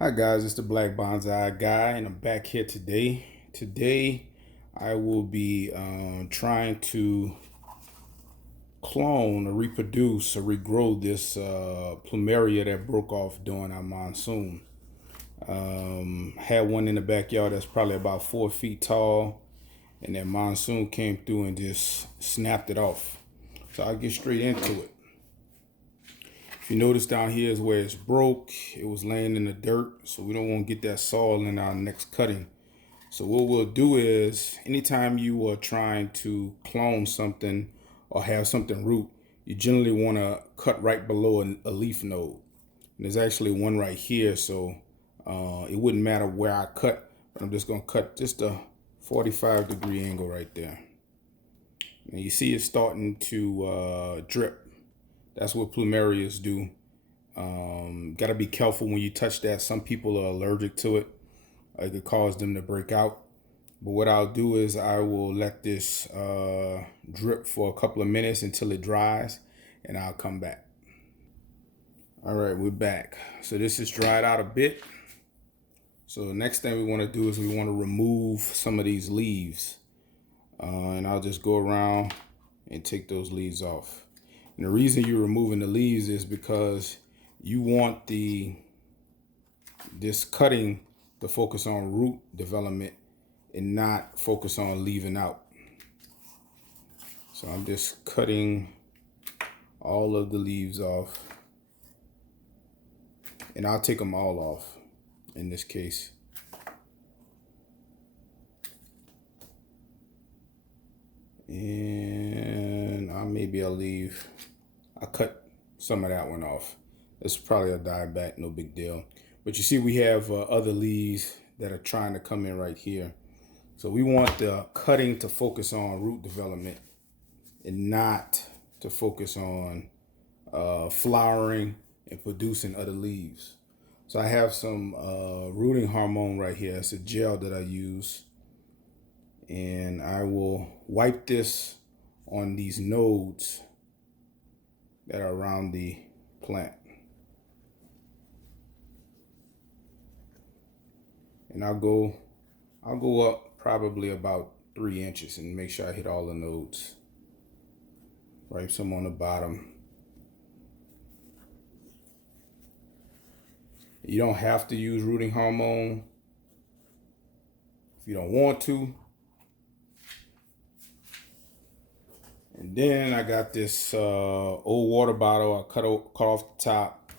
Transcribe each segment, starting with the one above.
Hi guys, it's the Black Bonsai guy, and I'm back here today. Today, I will be trying to clone or reproduce or regrow this plumeria that broke off during our monsoon. Had one in the backyard that's probably about 4 feet tall, and that monsoon came through and just snapped it off. So I'll get straight into it. If you notice down here is where it's broke. It was laying in the dirt, so we don't want to get that soil in our next cutting. So what we'll do is, anytime you are trying to clone something or have something root, you generally want to cut right below a leaf node. And there's actually one right here, so it wouldn't matter where I cut, but I'm just going to cut just a 45-degree angle right there. And you see it's starting to drip. That's what plumerias do. Got to be careful when you touch that. Some people are allergic to it. It could cause them to break out. But what I'll do is I will let this drip for a couple of minutes until it dries, and I'll come back. All right, we're back. So this is dried out a bit. So the next thing we want to do is we want to remove some of these leaves. And I'll just go around and take those leaves off. And the reason you're removing the leaves is because you want this cutting to focus on root development and not focus on leaving out. So I'm just cutting all of the leaves off, and I'll take them all off in this case. And I'll cut some of that one off. It's probably a dieback, no big deal. But you see we have other leaves that are trying to come in right here. So we want the cutting to focus on root development and not to focus on flowering and producing other leaves. So I have some rooting hormone right here. It's a gel that I use. And I will wipe this on these nodes that are around the plant. And I'll go up probably about 3 inches and make sure I hit all the nodes. Wipe some on the bottom. You don't have to use rooting hormone if you don't want to. And then I got this old water bottle. I cut off the top,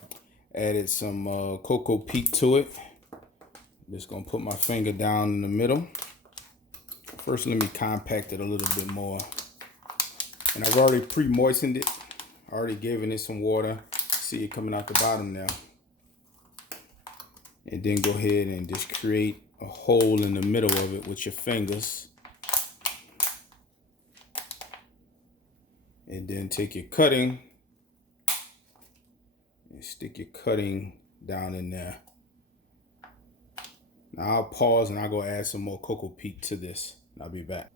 added some cocoa peat to it. I'm just gonna put my finger down in the middle. First, let me compact it a little bit more. And I've already pre-moistened it. Already given it some water. See it coming out the bottom now. And then go ahead and just create a hole in the middle of it with your fingers. And then take your cutting and stick your cutting down in there. Now I'll pause and I'll go add some more cocoa peat to this. I'll be back.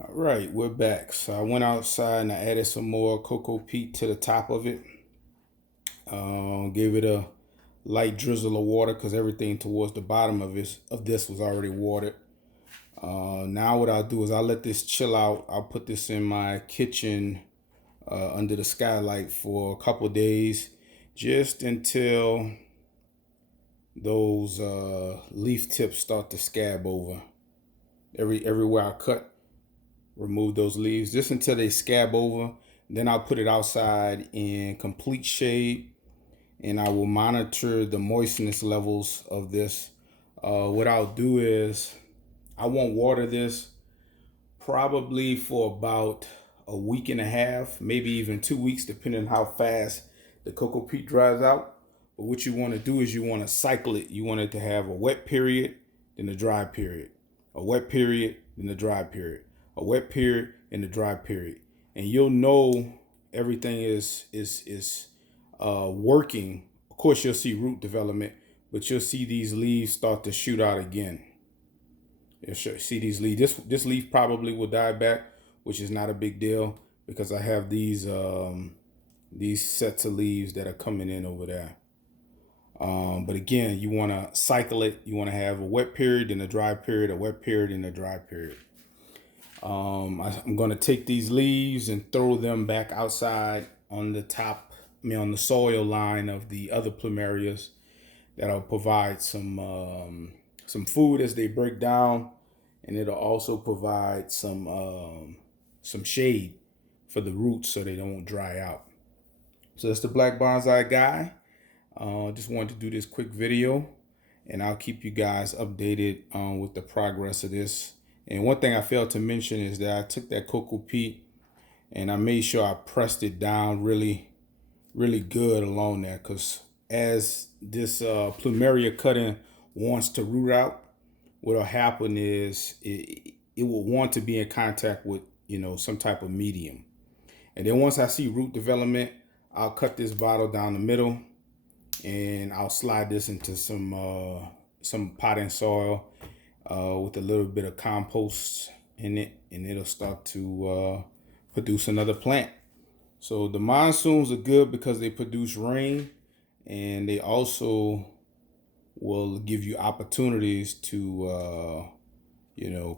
All right, we're back. So I went outside and I added some more cocoa peat to the top of it. Gave it a light drizzle of water because everything towards the bottom of this was already watered. Now what I'll do is I'll let this chill out. I'll put this in my kitchen under the skylight for a couple of days, just until those leaf tips start to scab over. Everywhere I cut, remove those leaves just until they scab over. Then I'll put it outside in complete shade, and I will monitor the moistness levels of this. What I'll do is I won't water this probably for about a week and a half, maybe even 2 weeks, depending on how fast the cocoa peat dries out. But what you want to do is you want to cycle it. You want it to have a wet period, then a dry period, a wet period, then a dry period, a wet period, and a dry period. And you'll know everything is working. Of course, you'll see root development, but you'll see these leaves start to shoot out again. You'll see these leaves. This leaf probably will die back, which is not a big deal because I have these sets of leaves that are coming in over there. But again, you want to cycle it. You want to have a wet period and a dry period, a wet period and a dry period. I'm going to take these leaves and throw them back outside on the top, on the soil line of the other plumerias. That'll provide some food as they break down, and it'll also provide some shade for the roots so they don't dry out. So that's the Black Bonsai guy. Just wanted to do this quick video, and I'll keep you guys updated with the progress of this. And one thing I failed to mention is that I took that cocoa peat and I made sure I pressed it down really, really good along there, because as this plumeria cutting wants to root out, what'll happen is it will want to be in contact with, some type of medium. And then once I see root development, I'll cut this bottle down the middle and I'll slide this into some potting soil with a little bit of compost in it, and it'll start to produce another plant. So the monsoons are good because they produce rain, and they also will give you opportunities to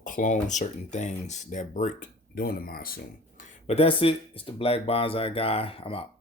clone certain things that break during the monsoon. But that's it. It's the Black Bonsai guy. I'm out.